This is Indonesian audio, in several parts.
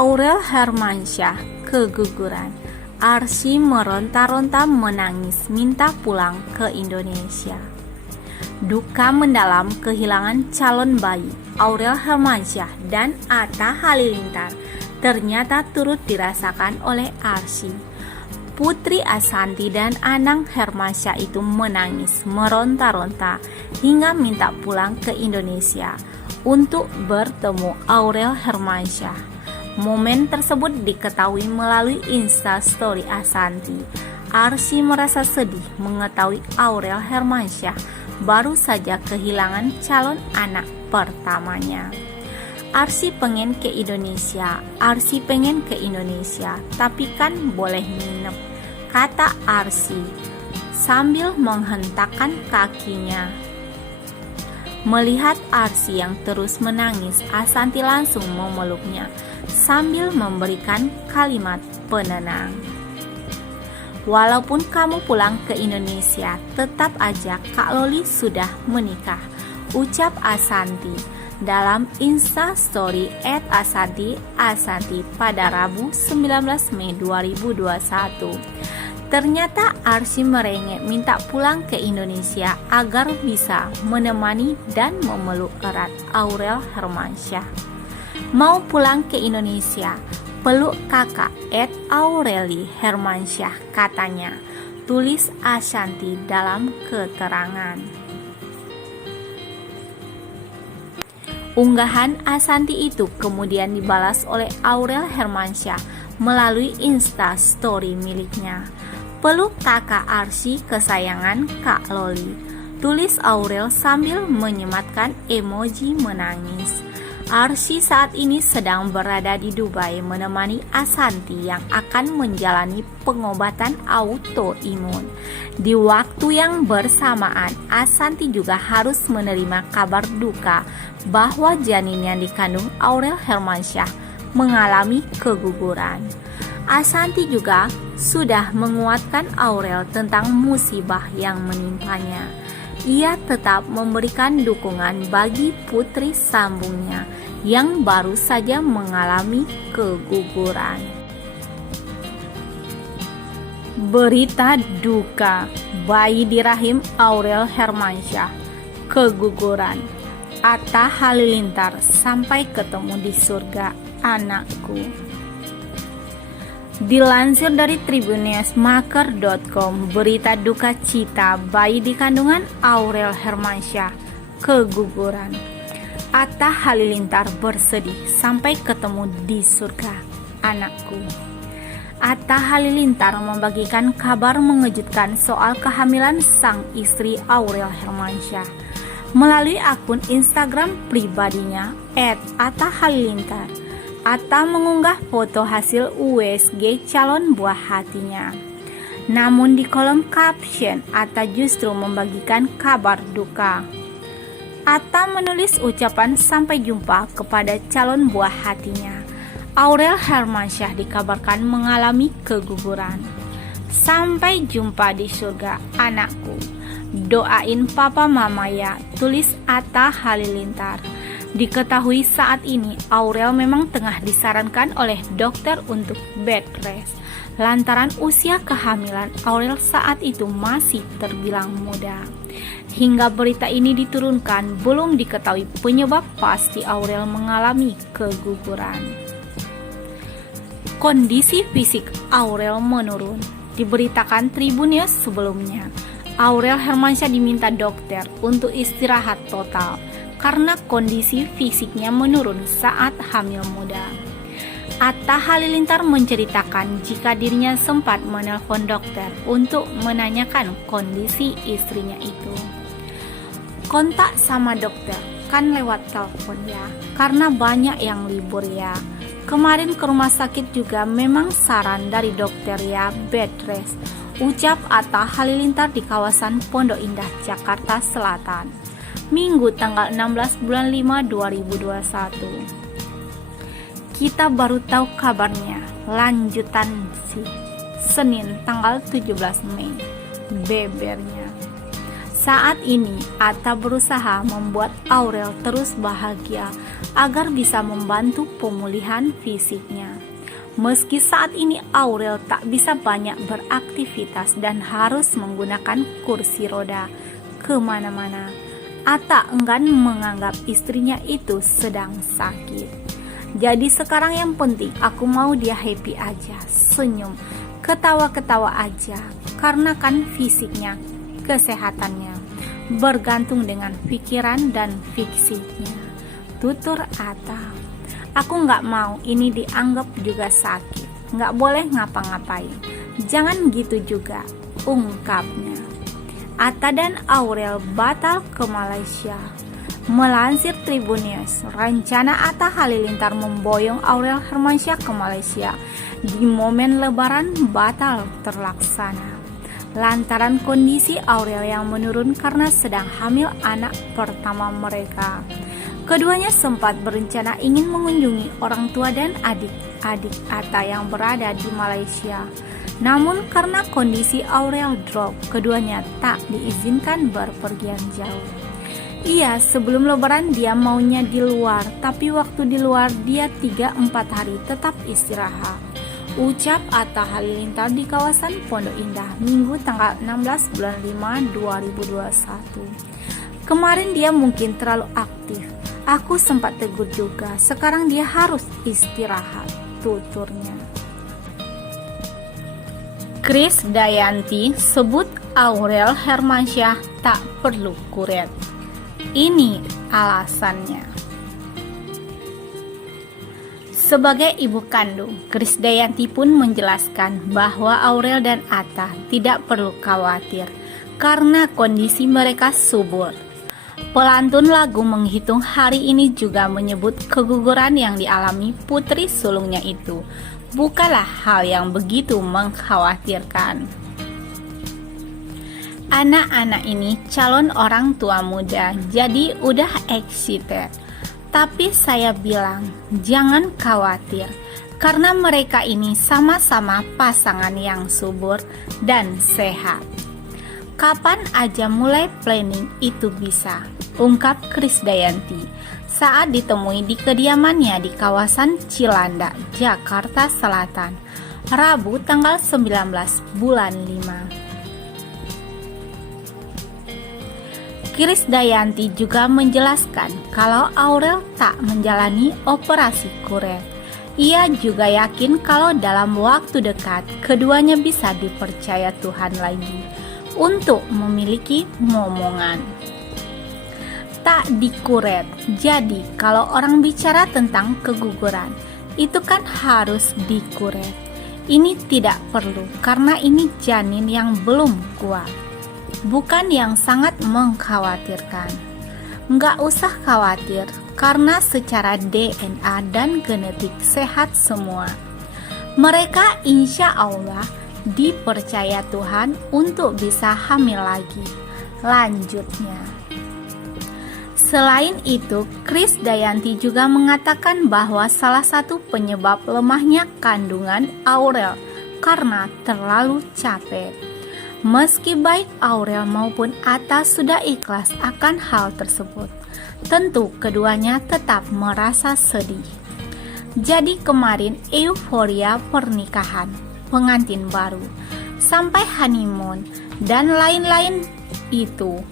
Aurel Hermansyah keguguran. Arsy meronta-ronta menangis minta pulang ke Indonesia. Duka mendalam kehilangan calon bayi Aurel Hermansyah dan Atta Halilintar ternyata turut dirasakan oleh Arsy. Putri Ashanty dan Anang Hermansyah itu menangis meronta-ronta hingga minta pulang ke Indonesia untuk bertemu Aurel Hermansyah. Momen tersebut diketahui melalui Instastory Ashanty. Arsy merasa sedih mengetahui Aurel Hermansyah baru saja kehilangan calon anak pertamanya. Arsy pengen ke Indonesia, tapi kan boleh nginep, kata Arsy sambil menghentakkan kakinya. Melihat Arsy yang terus menangis, Ashanty langsung memeluknya sambil memberikan kalimat penenang. Walaupun kamu pulang ke Indonesia, tetap aja Kak Loli sudah menikah, ucap Ashanty dalam Instastory @AshantyAshanty pada Rabu 19 Mei 2021. Ternyata Arsy merengek minta pulang ke Indonesia agar bisa menemani dan memeluk erat Aurel Hermansyah. Mau pulang ke Indonesia, peluk kakak @Aureli Hermansyah katanya, tulis Ashanty dalam keterangan. Unggahan Ashanty itu kemudian dibalas oleh Aurel Hermansyah melalui Instastory miliknya. Peluk kakak Arsy kesayangan Kak Loli, tulis Aurel sambil menyematkan emoji menangis. Arsy saat ini sedang berada di Dubai menemani Ashanty yang akan menjalani pengobatan autoimun. Di waktu yang bersamaan, Ashanty juga harus menerima kabar duka bahwa janin yang dikandung Aurel Hermansyah mengalami keguguran. Ashanty juga sudah menguatkan Aurel tentang musibah yang menimpanya. Ia tetap memberikan dukungan bagi putri sambungnya yang baru saja mengalami keguguran. Berita duka, bayi di rahim Aurel Hermansyah keguguran. Atta Halilintar sampai ketemu di surga anakku. Dilansir dari tribunnewsmaker.com, berita duka cita bayi di kandungan Aurel Hermansyah keguguran. Atta Halilintar bersedih sampai ketemu di surga anakku. Atta Halilintar membagikan kabar mengejutkan soal kehamilan sang istri Aurel Hermansyah melalui akun Instagram pribadinya @AttaHalilintar. Atta mengunggah foto hasil USG calon buah hatinya. Namun di kolom caption, Atta justru membagikan kabar duka. Atta menulis ucapan sampai jumpa kepada calon buah hatinya. Aurel Hermansyah dikabarkan mengalami keguguran. Sampai jumpa di surga anakku. Doain papa mama ya, tulis Atta Halilintar. Diketahui saat ini Aurel memang tengah disarankan oleh dokter untuk bed rest lantaran usia kehamilan Aurel saat itu masih terbilang muda. Hingga berita ini diturunkan, belum diketahui penyebab pasti Aurel mengalami keguguran. Kondisi fisik Aurel menurun. Diberitakan Tribun News sebelumnya, Aurel Hermansyah diminta dokter untuk istirahat total karena kondisi fisiknya menurun saat hamil muda. Atta Halilintar menceritakan jika dirinya sempat menelpon dokter untuk menanyakan kondisi istrinya itu. Kontak sama dokter kan lewat telepon ya, karena banyak yang libur ya. Kemarin ke rumah sakit juga memang saran dari dokter ya bed rest, ucap Atta Halilintar di kawasan Pondok Indah, Jakarta Selatan. Minggu tanggal 16 bulan 5 2021. Kita baru tahu kabarnya, lanjutan sih. Senin tanggal 17 Mei. Bebernya. Saat ini Atta berusaha membuat Aurel terus bahagia agar bisa membantu pemulihan fisiknya. Meski saat ini Aurel tak bisa banyak beraktivitas dan harus menggunakan kursi roda kemana-mana, Atta enggan menganggap istrinya itu sedang sakit. Jadi sekarang yang penting aku mau dia happy aja, senyum, ketawa-ketawa aja, karena kan fisiknya, kesehatannya bergantung dengan pikiran dan fisiknya, tutur Atta. Aku nggak mau ini dianggap juga sakit, nggak boleh ngapa-ngapain, jangan gitu juga, ungkapnya. Atta dan Aurel batal ke Malaysia. Melansir Tribun News, rencana Atta Halilintar memboyong Aurel Hermansyah ke Malaysia di momen Lebaran batal terlaksana lantaran kondisi Aurel yang menurun karena sedang hamil anak pertama mereka. Keduanya sempat berencana ingin mengunjungi orang tua dan adik-adik Atta yang berada di Malaysia. Namun karena kondisi Aurel drop, keduanya tak diizinkan berpergian jauh. Iya, sebelum Lebaran dia maunya di luar, tapi waktu di luar dia 3-4 hari tetap istirahat. Ucap Atta Halilintar di kawasan Pondok Indah, Minggu tanggal 16 bulan 5 2021. Kemarin dia mungkin terlalu aktif. Aku sempat tegur juga, sekarang dia harus istirahat, tuturnya. Krisdayanti sebut Aurel Hermansyah tak perlu kuret. Ini alasannya. Sebagai ibu kandung, Krisdayanti pun menjelaskan bahwa Aurel dan Atta tidak perlu khawatir karena kondisi mereka subur. Pelantun lagu menghitung hari ini juga menyebut keguguran yang dialami putri sulungnya itu bukanlah hal yang begitu mengkhawatirkan. Anak-anak ini calon orang tua muda, jadi udah excited. Tapi saya bilang, jangan khawatir, karena mereka ini sama-sama pasangan yang subur dan sehat. Kapan aja mulai planning itu bisa, ungkap Krisdayanti saat ditemui di kediamannya di kawasan Cilandak, Jakarta Selatan, Rabu tanggal 19 bulan 5. Krisdayanti juga menjelaskan kalau Aurel tak menjalani operasi kuret. Ia juga yakin kalau dalam waktu dekat keduanya bisa dipercaya Tuhan lagi untuk memiliki momongan. Tak dikuret, jadi kalau orang bicara tentang keguguran, itu kan harus dikuret. Ini tidak perlu karena ini janin yang belum kuat, bukan yang sangat mengkhawatirkan. Nggak usah khawatir karena secara DNA dan genetik sehat semua. Mereka insya Allah dipercaya Tuhan untuk bisa hamil lagi, lanjutnya. Selain itu, Krisdayanti juga mengatakan bahwa salah satu penyebab lemahnya kandungan Aurel karena terlalu capek. Meski baik Aurel maupun Atta sudah ikhlas akan hal tersebut, tentu keduanya tetap merasa sedih. Jadi kemarin euforia pernikahan, pengantin baru, sampai honeymoon, dan lain-lain itu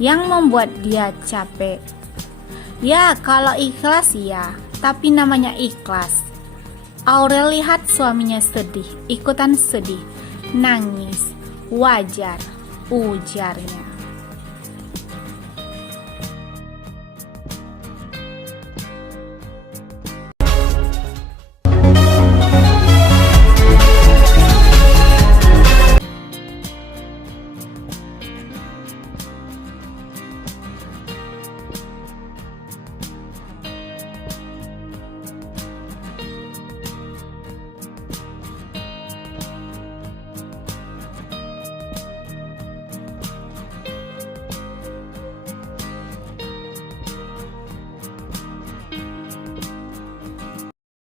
yang membuat dia capek. Ya kalau ikhlas ya, tapi namanya ikhlas. Aurel lihat suaminya sedih, ikutan sedih, nangis, wajar, ujarnya.